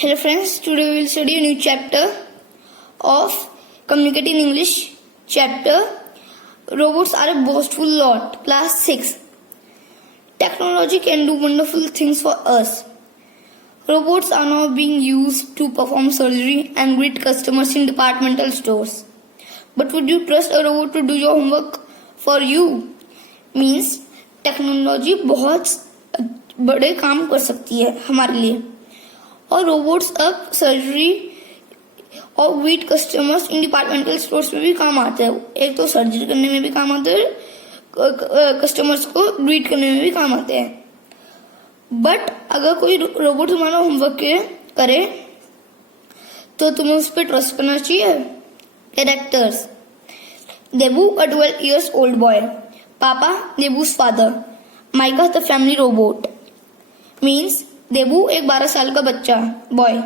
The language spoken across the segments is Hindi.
Hello friends, today we will study a new chapter of Communicating English chapter. Robots are a boastful lot. Class 6. Technology can do wonderful things for us. Robots are now being used to perform surgery and greet customers in departmental stores. But would you trust a robot to do your homework for you? Means technology बहुत बड़े काम कर सकती है हमारे लिए और रोबोट्स अब सर्जरी और वीट कस्टमर्स इन डिपार्टमेंटल स्टोर्स में भी काम आते हैं. एक तो सर्जरी करने में भी काम आते हैं, कस्टमर्स को वीट करने में भी काम आते हैं. बट अगर कोई रोबोट तुम्हारा होमवर्क करे तो तुम्हें उस पर ट्रस्ट करना चाहिए. Characters. Debu a 12 years old boy. Papa, Debu's father. Micah, the family robot. Means Debu एक 12 साल का बच्चा बॉय.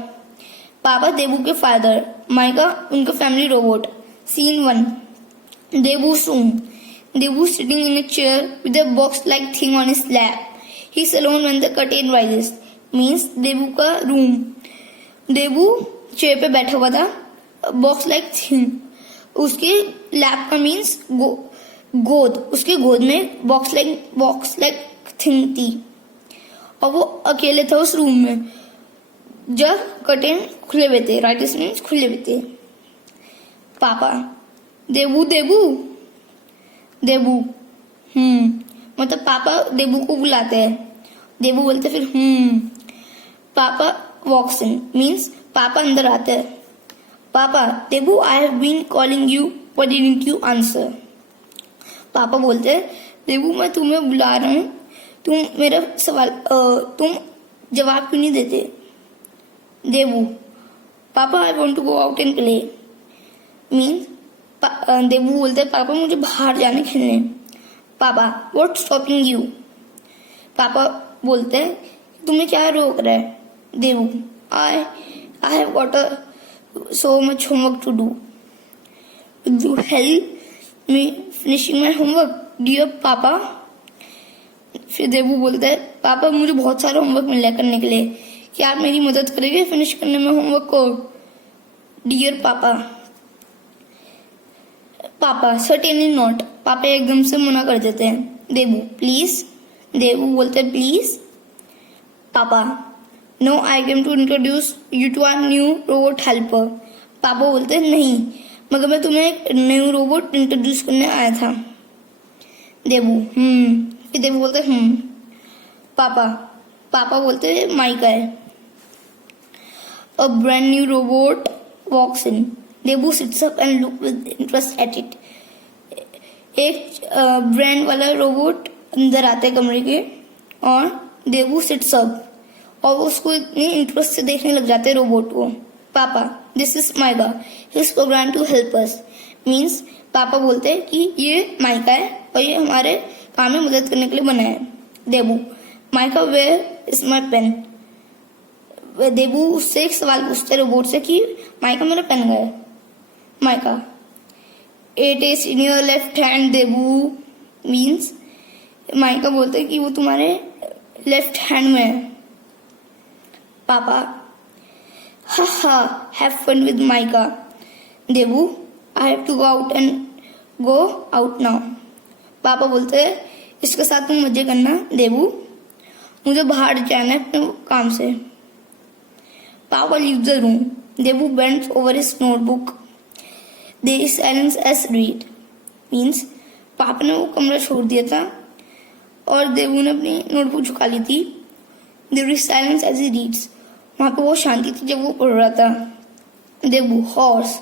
पापा देबू के फादर. माइका उनका family robot. Scene 1. Debu's room. Debu sitting in a chair with a box-like thing on his lap. He's alone when the curtain rises. Means देबू का रूम. देबू चेयर पे बैठा हुआ था. बॉक्स-like thing. उसके लैप का मीन्स गोद. उसके गोद में बॉक्स लाइक थिंग थी और वो अकेले था उस रूम में जब कर्टेन खुले हुए थे. राइट मीन्स खुले हुए थे. पापा. देबू देबू देबू मतलब पापा देबू को बुलाते हैं. देबू बोलते फिर पापा वॉक्स इन. मीन्स पापा अंदर आते हैं. पापा. Debu I have been calling you why didn't you answer. पापा बोलते हैं देबू मैं तुम्हें बुला रहा हूँ, तुम मेरा सवाल तुम जवाब क्यों नहीं देते. देबू. पापा I want to go out and play. Means Debu बोलते हैं पापा मुझे बाहर जाने खेलने. पापा. What stopping you. पापा बोलते हैं तुम्हें क्या रोक रहा है. Debu. I have got so much homework to do. Do help me finishing my homework dear पापा. फिर देबू बोलता है पापा मुझे बहुत सारा होमवर्क मिला करने के लिए, क्या आप मेरी मदद करेंगे फिनिश करने में होमवर्क को. डियर पापा. पापा. Certainly not. पापा एकदम से मना कर देते हैं. देबू. प्लीज. देबू बोलते हैं please. Papa. No I came to introduce you to our new robot helper. Papa बोलते हैं नहीं मगर मैं तुम्हें एक न्यू रोबोट इंट्रोड्यूस करने आया था. देबू. फिर देबू बोलते पापा. पापा बोलते हैं माइका है. A brand new robot walks in. Debu sits up and look with interest at it. एक ब्रांड वाला रोबोट अंदर आते हैं कमरे के और देबू सिट्स अप और उसको इतनी इंटरेस्ट से देखने लग जाते हैं रोबोट को. Papa. This is Mica. He is program to help us. Means papa बोलते हैं कि ये माइका है और ये हमारे काम में मदद करने के लिए बना है. Debu. Mica where is my pen. Debu उससे एक सवाल पूछते रोबोट से कि माइका मेरा पेन गया है. Mica. It is in your left hand. Debu. Means mica बोलते हैं कि वो तुम्हारे लेफ्ट हैंड में है. पापा. Ha, have fun with Micah. Debu. I have to go out now. पापा बोलते हैं इसके साथ तुम मजे करना. देबू. मुझे बाहर जाना है अपने काम से. पापा leaves the room. Debu bends over his notebook. There is silence as read. Means पापा ने वो कमरा छोड़ दिया था और देबू ने अपनी नोटबुक झुका ली थी. There is silence as he reads. वहां पे वो शांति थी जब वो पढ़ रहा था. Debu. Horse.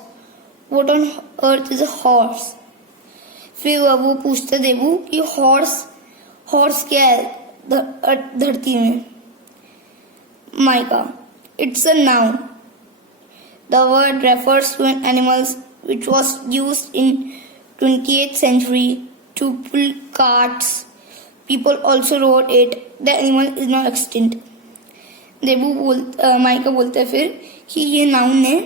What on earth is a horse. फिर वो पूछते देबू कि हॉर्स क्या है धरती में. Mica. It's a noun. The word refers to an animals which was used in 20th century to pull carts. People also wrote it. The animal is now extinct. Debu mica बोलते हैं फिर कि ये नाउन है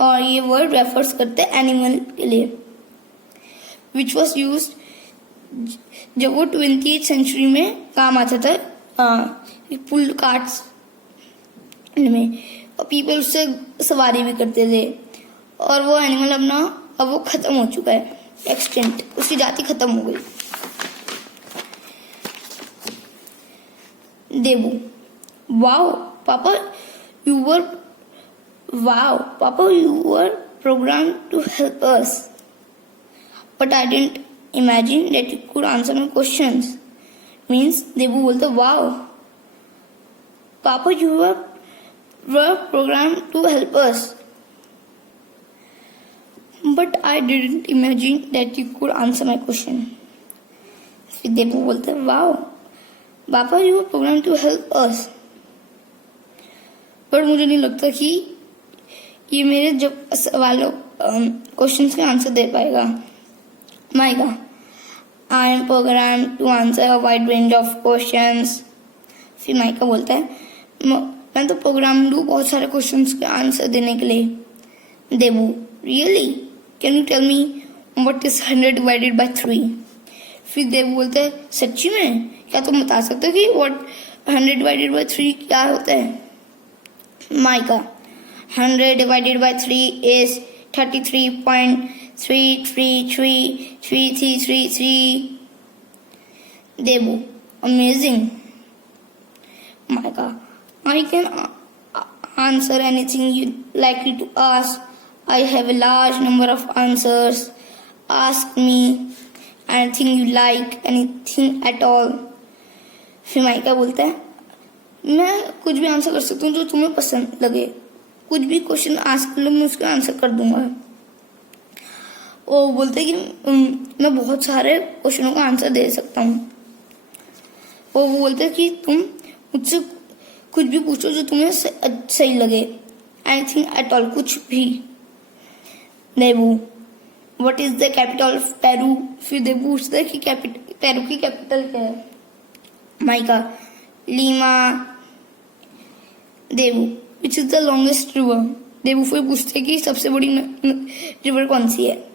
और ये वर्ड रेफर्स करते हैं एनिमल के लिए. विच वॉज यूज जब वो 20th सेंचुरी में काम आता था पुल कार्ट्स में, और पीपल उससे सवारी भी करते थे, और वो एनिमल अपना अब वो खत्म हो चुका है, एक्सटिंक्ट, उसकी जाति खत्म हो गई। देबू, वाओ पापा you were program to help us, but I didn't imagine that you could answer my questions. Means Debu बोलते वाओ पापा you were program to help us, but I didn't imagine that you could answer my question. फिर देबू बोलते वाओ पापा you were program to help us, पर मुझे नहीं लगता कि ये मेरे जब सवालों क्वेश्चंस के आंसर दे पाएगा। Mica, I am program to answer a wide range of questions. फिर माइका बोलता है मैं तो प्रोग्राम हूँ बहुत सारे क्वेश्चंस के आंसर देने के लिए। Debu, really can you tell me what is 100 divided by 3? फिर देबू बोलते हैं सच्ची में, क्या तुम बता सकते हो कि व्हाट 100 डिवाइडेड बाय 3 क्या होता है? Mica, 100 divided by 3 is 33.3333333. Debu, amazing. Maika, I can answer anything you likely to ask. I have a large number of answers. Ask me anything you like, anything at all. फिर माइका बोलता है मैं कुछ भी आंसर कर सकता हूँ जो तुम्हें पसंद लगे, कुछ भी क्वेश्चन आस्क कर लो मैं उसका आंसर कर दूंगा। वो बोलते कि मैं बहुत सारे क्वेश्चनों का आंसर दे सकता हूँ। वो बोलते कि तुम मुझसे कुछ भी पूछो जो तुम्हें सही लगे, एनीथिंग एट ऑल, कुछ भी। Debu, what is the capital of Peru? फिर देबू पूछता है कि पेरू की कैपिटल क्या है? Mica, Lima. Debu, which is the longest river? Debu फिर पूछते कि सबसे बड़ी रिवर कौन सी है?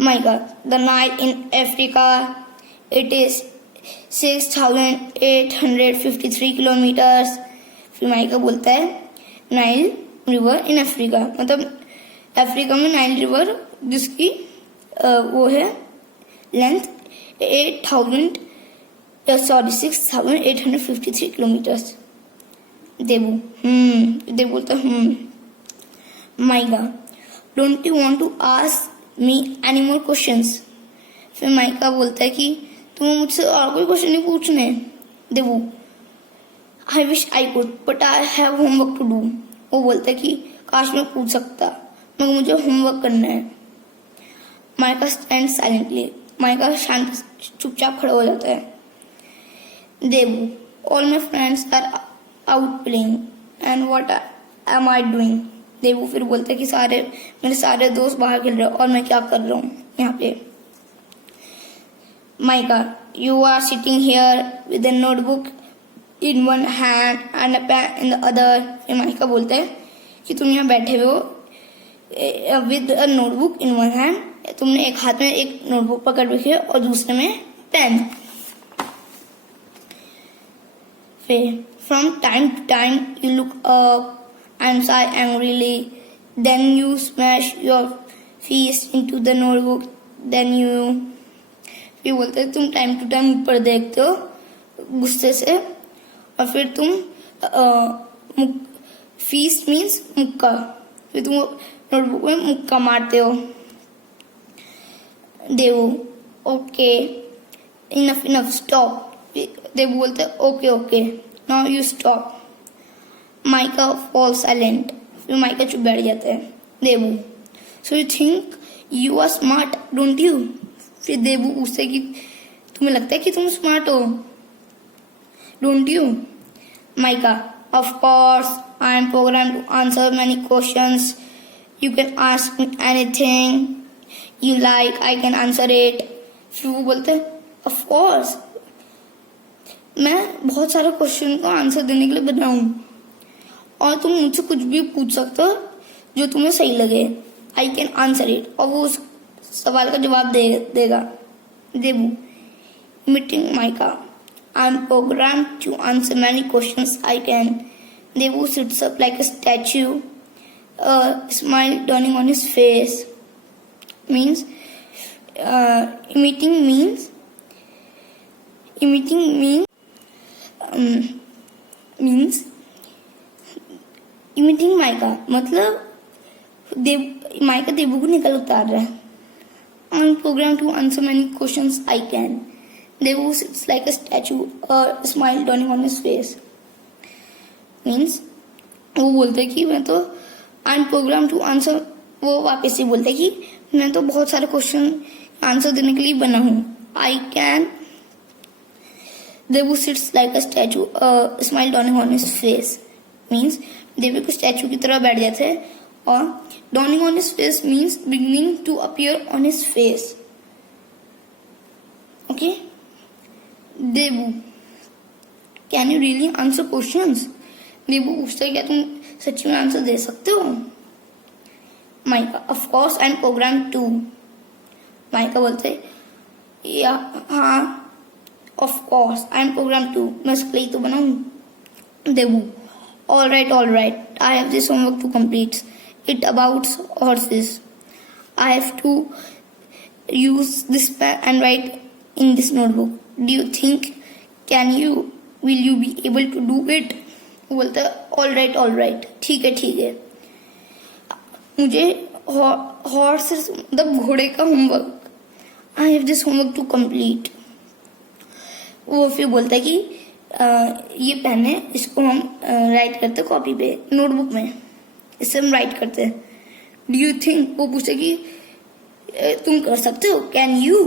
Mica, the Nile in Africa, it is 6853 kilometres. फिर माइका बोलता है नाइल रिवर इन अफ्रीका, मतलब अफ्रीका में नाइल रिवर जिसकी वो है लेंथ 6853 किलोमीटर्स। देबू, देबू बोलता Mica, don't you want to ask me any more questions? फिर माइका बोलता है कि तुम्हें मुझसे और कोई क्वेश्चन नहीं पूछने? Debu, I wish I could but I have homework to do. वो बोलता है कि काश मैं पूछ सकता मगर मुझे होमवर्क करना है। माइका स्टैंड साइलेंटली, माइका शांत चुपचाप खड़ा हो जाता है। Debu, all my friends are out playing and what am I doing? Debu फिर बोलते कि मेरे सारे दोस्त बाहर खेल रहे हैं और मैं क्या कर रहा हूँ यहाँ पे? Mika, you are sitting here with a notebook in one hand and a pen in the other. फिर माइका बोलते हैं कि तुम यहाँ बैठे हुए हो with a notebook in one hand, तुमने एक हाथ में एक नोटबुक पकड़ रखी है और दूसरे में पेन। फिर from time to time you look up and sigh angrily, then you smash your fist into the notebook, then you फिर बोलते हैं तुम टाइम टू टाइम ऊपर देखते हो गुस्से से और फिर तुम फीस्ट मीन्स मुक्का, फिर तुम नोटबुक में मुक्का मारते हो। Devu, okay enough enough stop. Devu बोलते हैं okay okay now you stop. Mica fall silent, फिर माइका चुप बैठ जाता है। Devu, so you think you are smart don't you? फिर देवू पूछते कि तुम्हें लगता है कि तुम स्मार्ट हो don't you? Mika, of course I am program to answer many questions, you can ask me anything you like, I can answer it. फिर वो बोलते हैं ऑफ कोर्स मैं बहुत सारे क्वेश्चन का आंसर देने के लिए बना हूँ और तुम मुझसे कुछ भी पूछ सकते हो जो तुम्हें सही लगे, आई कैन आंसर इट, और वो उस सवाल का जवाब देगा। Debu, meeting Mica, I am program to answer many questions, I can Devu sits up like a statue, a smile dawning on his face. Means imitating means imitating mica, मतलब माइका देवू को निकल उतार रहा है. On program to answer many questions I can. Devu sits like a statue, a smile dawning on his face. Means वो बोलते कि मैं तो on program to answer, वो वापस से बोलते कि मैं तो बहुत सारे क्वेश्चन आंसर देने के लिए बना हूँ. I can. Devu sits like a statue, a smile dawning on his face. Means देवी को स्टैचू की तरह बैठ जाते हैं, और dawning on his face means beginning to appear on his face. Okay? Daewoo, can you really answer questions? देवू पूछता है क्या तुम सच्ची में आंसर दे सकते हो? Mica, of course and program too. Mica बोलते या हाँ, of course and program too. मैं इसके लिए तो बनाऊं. देवू, all right. I have this homework to complete. It about horses. I have to use this pen and write in this notebook. Do you think will you be able to do it? बोलता है all right. ठीक है. मुझे horses मतलब घोड़े का homework. I have this homework to complete. वो फिर बोलता है कि ये पेन है, इसको हम राइट करते कॉपी पे, नोटबुक में इससे हम राइट करते हैं. डू यू थिंक, वो पूछे कि तुम कर सकते हो. Can you,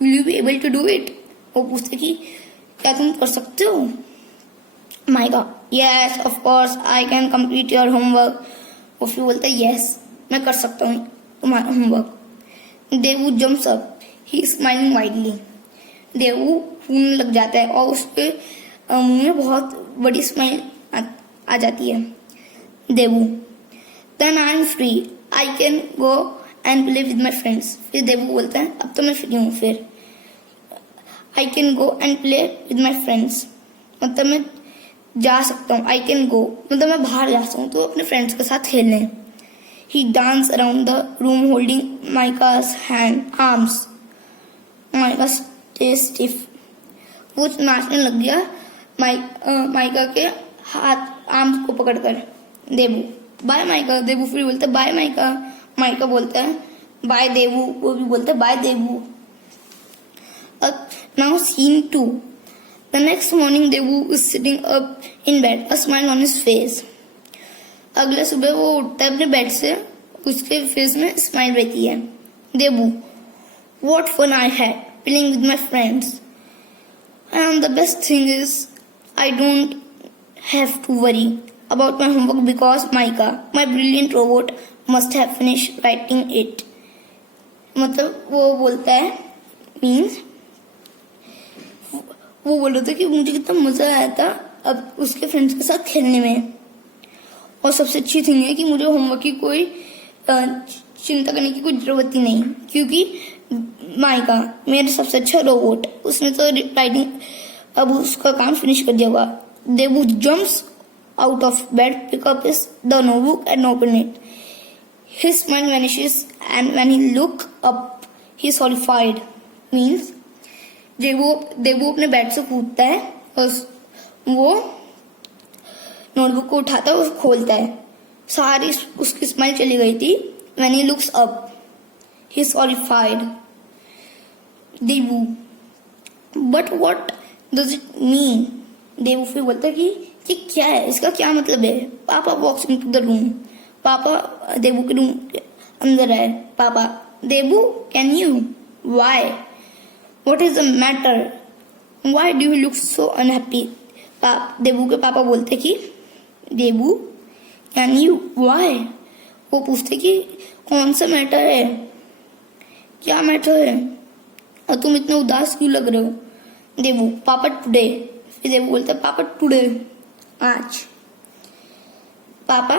will you be able to do it. वो पूछते कि क्या तुम कर सकते हो. Mika, yes of course I can complete your homework. वो फिर बोलता है यस, मैं कर सकता हूँ तुम्हारा homework. Devu jumps up, he is smiling widely. Devu फूलने लग जाता है और उसके मुंह में बहुत बड़ी स्माइल आ जाती है. Devu, then I am free, I can go and play with my friends. फिर देवू बोलता है अब तो मैं फ्री हूँ. फिर आई can go and play with my friends, मतलब मैं जा सकता हूँ. आई कैन गो मतलब मैं बाहर जा सकता हूँ तो अपने फ्रेंड्स के साथ खेलने. He dance around the room holding Mica's arms. Mica stay stiff, वो नाचने लग गया माइका के हाथ आर्म्स को पकड़कर. देवू, बाय माइका. देवू फिर बोलता है बाय माइका. माइका बोलता है बाय देवू. वो भी बोलता है बाय देवू. अब now scene 2. The next morning Devu is sitting up in bed, a smile on his face. अगले सुबह वो उठता है अपने बेड से, उसके फेस में स्माइल रहती है. Devu, what fun I had playing with my friends, and the best thing is I don't have to worry about my homework because Maika, my brilliant robot, must have finished writing it. मतलब वो बोलता है मीन्स वो बोल रहा था कि मुझे कितना मजा आया था अब उसके फ्रेंड्स के साथ खेलने में. और सबसे अच्छी थिंग है कि मुझे होमवर्क की कोई चिंता करने की कोई जरूरत ही नहीं, क्योंकि माइका मेरा सबसे अच्छा रोबोट, उसने तो राइटिंग अब उसका काम फिनिश कर दिया होगा. Devu jumps out of bed, pick up the notebook and open it. His smile vanishes and when he look up he is horrified. Means Devu अपने बेड से कूदता है और वो नोटबुक को उठाता है और खोलता है. सारी उसकी स्माइल चली गई थी. When he looks up he is horrified. Devu, but what does it mean. Devu फिर बोलता है कि ये क्या है, इसका क्या मतलब है. पापा वॉक्स इनटू द रूम. पापा देवू के रूम के अंदर है. पापा, Devu can you, why, what is the matter, why do you look so unhappy. Devu के पापा बोलते कि देवू कैन यू, व्हाई. वो पूछते कि कौन सा मैटर है, क्या मैटर है और तुम इतना उदास क्यों लग रहे हो. देवू, पापा टुडे. फिर देवू बोलता है पापा टुडे, आज. Papa,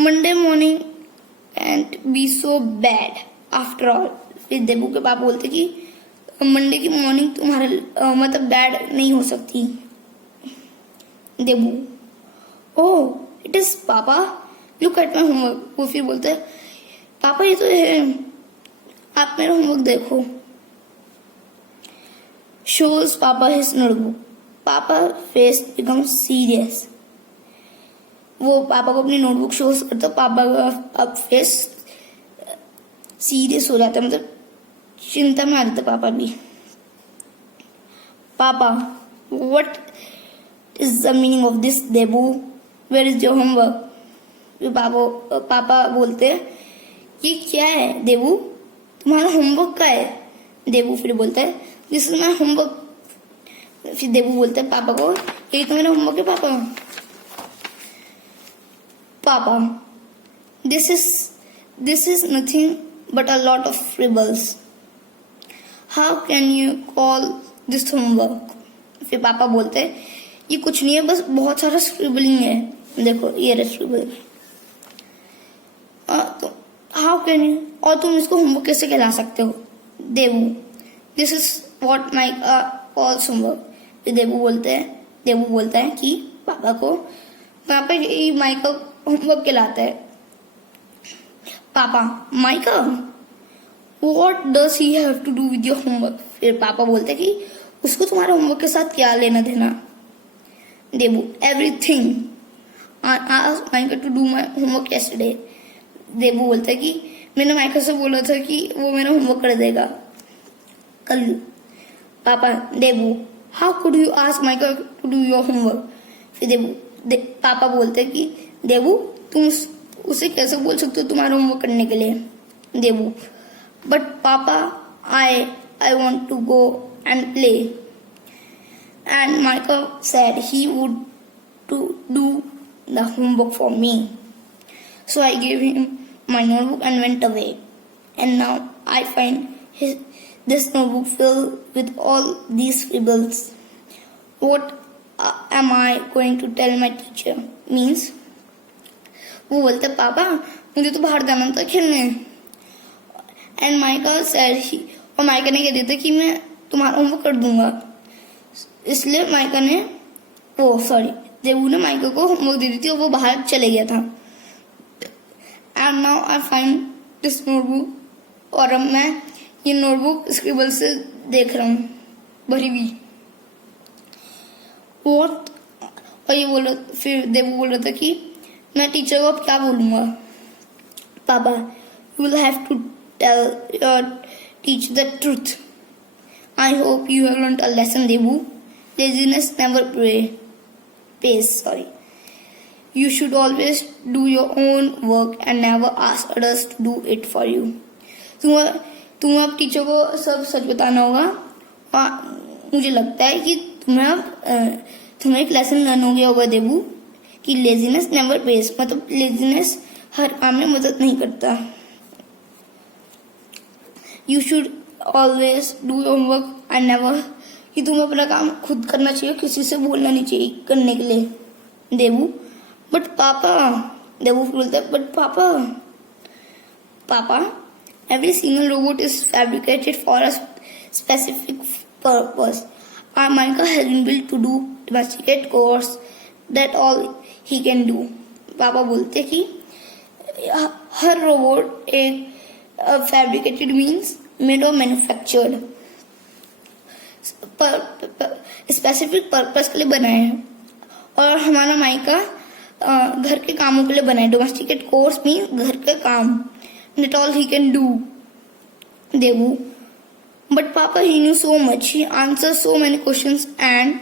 Monday morning and be so bad after all. फिर देवू के पापा बोलते कि मंडे की मॉर्निंग तुम्हारे मतलब बैड नहीं हो सकती. देवू, ओह इट इज पापा, लुक एट माई होमवर्क। वो फिर बोलते हैं पापा ये तो है, आप मेरा होमवर्क देखो। शोज पापा हिज नोटबुक, पापा फेस बिकम्स सीरियस। वो पापा को अपनी नोटबुक शोज करता, पापा का अब फेस सीरियस हो जाता है, मतलब चिंता में आ जाता पापा भी। Papa what is the meaning of this Debu, where is your homework. पापा बोलते हैं ये क्या है देबू, तुम्हारा होमवर्क का है। देबू फिर बोलता है दिस इज माई होमवर्क। फिर देबू बोलता है पापा को यही तो मेरा होमवर्क है पापा। पापा this is nothing but a lot of scribbles, how can you call this homework. फिर पापा बोलते हैं ये कुछ नहीं है, बस बहुत सारा स्क्रिबलिंग है, देखो ये स्क्रिबल। तो हाउ कैन यू, और तुम इसको होमवर्क कैसे कहला सकते हो। Debu this is what my calls homework. Debu बोलता है कि पापा को वहां पे ये माई का होमवर्क कहलाता है। Papa Mika what does he have to do with your homework. फिर पापा बोलते हैं कि उसको तुम्हारे होमवर्क के साथ क्या लेना देना। Debu everything, I asked Mica to do my homework yesterday. Debu बोलता है कि मैंने माइका से बोला था कि वो मेरा होमवर्क कर देगा कल। पापा Debu how could you ask Mica to do your homework. फिर पापा बोलते हैं कि देबू तुम उसे कैसे बोल सकते हो तुम्हारा होमवर्क करने के लिए। Debu but papa I want to go and play. And Michael said he would to do the homework for me. So I gave him my notebook and went away. And now I find this notebook filled with all these scribbles. What am I going to tell my teacher? Means वो बोलते पापा मुझे तो बाहर जाना था खेलने। एंड माइका said और माइका ने कह दिया था कि मैं तुम्हारा होमवर्क कर दूंगा, इसलिए माइका ने देबू ने माइका को होमवर्क दे दी थी और वो बाहर चले गया था। And now I find this notebook, और अब मैं ये नोटबुक स्क्रिबल से देख रहा हूँ भरी हुई। और ये बोला, फिर देबू बोल रहा था कि मैं टीचर को अब क्या बोलूंगा। Papa you will have to tell your teacher the truth. I hope you have learned a lesson Debu, laziness never pays. You should always do your own work and never ask others to do it for you. तुम अब टीचर को सब सच बताना होगा। मुझे लगता है कि तुम्हें एक लेसन लर्न हो गया होगा देबू कि लेजीनेस नेवर पेज, मतलब लेजीनेस हर काम में मदद नहीं करता। You should always do your homework and never, कि तुम्हें अपना काम खुद करना चाहिए, किसी से बोलना नहीं चाहिए करने के लिए। देबू बट पापा, देबू बोलता है but papa every single robot is fabricated for a specific purpose. Our Mika has been built to do domesticate course, that all he can do. पापा बोलते कि हर रोबोट एक फैब्रिकेटेड मीन्स मेड और मैन्युफैक्चर्ड स्पेसिफिक पर्पस के लिए बनाए हैं, और हमारा माइका घर के कामों के लिए बनाए। डोमेस्टिकेट कोर्स मीन्स घर के काम, that all he can do. Debu but पापा he knew so much, he answer so many questions and.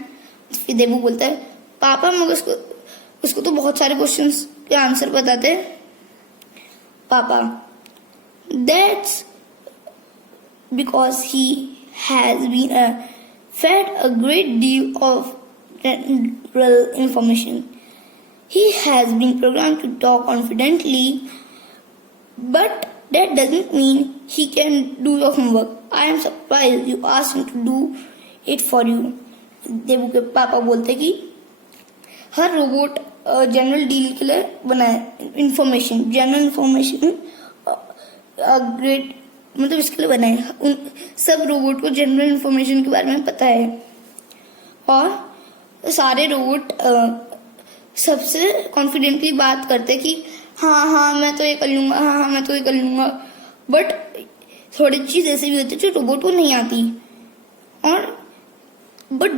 फिर देबू बोलता है पापा मगर उसको तो बहुत सारे क्वेश्चंस के आंसर बताते। Papa that's because he has been fed a great deal of general information. He has been programmed to talk confidently, but that doesn't mean he can do your homework. I am surprised you asked him to do it for you. देबू के पापा बोलते कि हर रोबोट जनरल डील के लिए बना है, इंफॉर्मेशन जनरल इंफॉर्मेशन ग्रेट, मतलब इसके लिए बनाए। उन सब रोबोट को जनरल इंफॉर्मेशन के बारे में पता है, और सारे रोबोट सबसे कॉन्फिडेंटली बात करते कि हाँ हाँ मैं तो ये कर लूंगा, हाँ हाँ मैं तो ये कर लूंगा, बट थोड़ी चीज ऐसे भी होती है जो रोबोट को नहीं आती, और but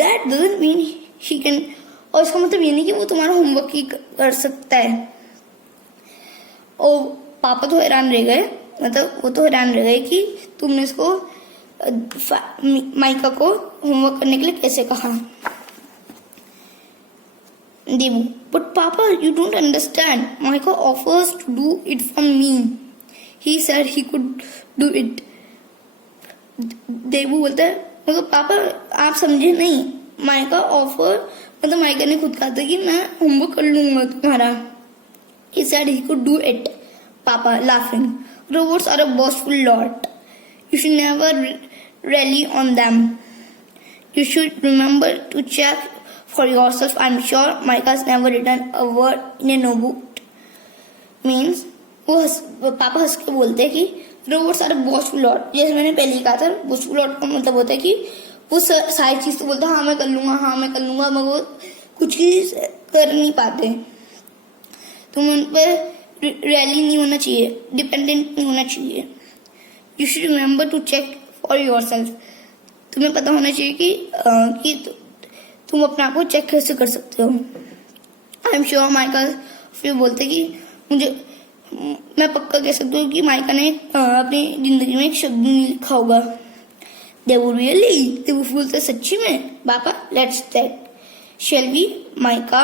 that doesn't mean he can, और इसका मतलब ये नहीं कि वो तुम्हारा होमवर्क ही कर सकता है। और पापा तो हैरान रह गए, मतलब वो तो हैरान रह गए कि तुमने इसको माइका को होमवर्क करने के लिए कैसे कहा। देवू, बट पापा you don't understand, Mica offers to do it for me, he said he could do it. Devu बोलता है मतलब पापा आप समझे नहीं, माइका ऑफर मतलब माइका ने खुद कहा था कि मैं होमवर्क कर लूंगा तुम्हारा। He said he could do it. Papa laughing. Robots are a boastful lot. You should never rely on them. You should remember to check for yourself. I'm sure Micah's never written a word in a notebook. Means वो पापा हंस के बोलते हैं कि रोबोट्स आर बोस्टफुल लॉट। जैसे मैंने पहले ही कहा था, बोस्टफुल लॉट का मतलब होता है कि वो सारी चीज तो बोलता है हाँ मैं कर लूंगा, हाँ मैं कर लूंगा, मगर वो कुछ चीज कर नहीं पाते। तुम उन पर रैली नहीं होना चाहिए, डिपेंडेंट नहीं होना चाहिए। You should remember to check for yourself. तुम्हें पता होना चाहिए कि तुम अपने आप को चेक कैसे कर सकते हो। आई एम श्योर माइका फिर बोलते कि मैं पक्का कह सकती हूँ कि माइका ने अपनी जिंदगी में एक शब्द नहीं लिखा होगा। देवू रियली, देवू बोलते सच्ची में पापा, let's check, shall we Mica.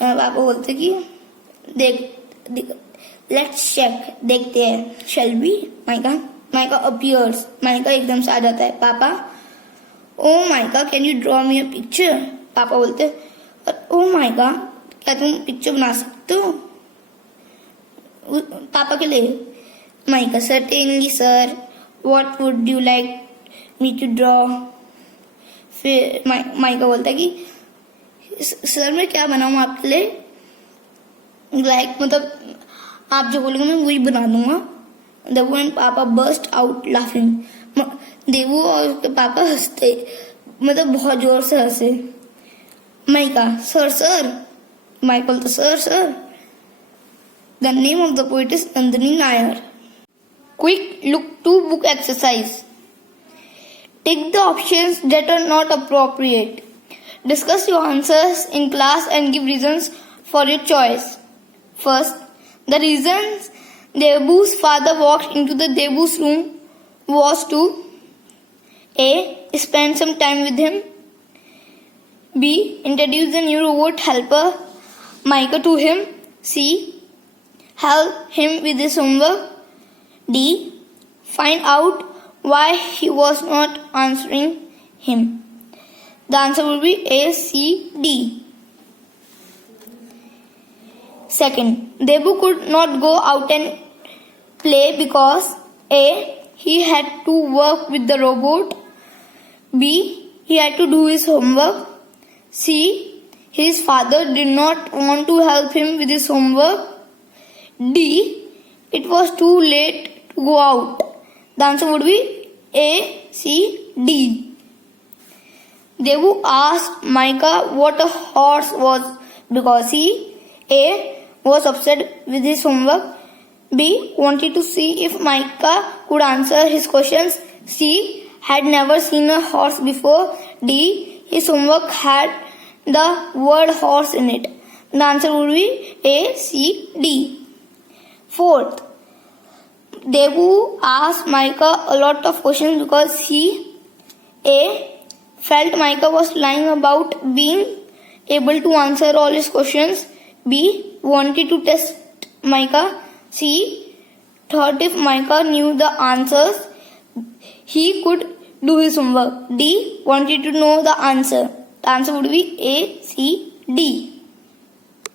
पापा बोलते कि लेट्स चेक, देखते हैं, shall we Mica. Mica appears, Mica एकदम से आ जाता है। पापा, oh Mica can you draw me a picture. पापा बोलते ओ माइका क्या तुम पिक्चर बना सकते हो पापा के लिए। Mika certainly sir, what would you like me to draw. फिर माइका बोलता है कि सर मैं क्या बनाऊं आपके लिए, लाइक मतलब आप जो बोलेंगे मैं वही बना दूंगा। Devu and papa burst out laughing. Devu और उसके पापा हंसते, मतलब बहुत जोर से हंसे। माइका सर सर, माइका बोलता sir sir. The name of the poet is Nandini Nair. Quick look to book exercise. Tick the options that are not appropriate. Discuss your answers in class and give reasons for your choice. First, the reasons Debu's father walked into the Debu's room was to A. Spend some time with him. B. Introduce the new robot helper Micah to him. C. Help him with his homework. D. Find out why he was not answering him. The answer will be A, C, D. Second, Debu could not go out and play because A. He had to work with the robot. B. He had to do his homework. C. His father did not want to help him with his homework. D. It was too late to go out. The answer would be A, C, D. Devu asked Micah what a horse was because he A. was upset with his homework. B. wanted to see if Micah could answer his questions. C. had never seen a horse before. D. his homework had the word horse in it. The answer would be A, C, D. Fourth, Devu asked Micah a lot of questions because he A. felt Micah was lying about being able to answer all his questions. B. wanted to test Micah. C. thought if Micah knew the answers, he could do his homework. D. wanted to know the answer. The answer would be A, C, D.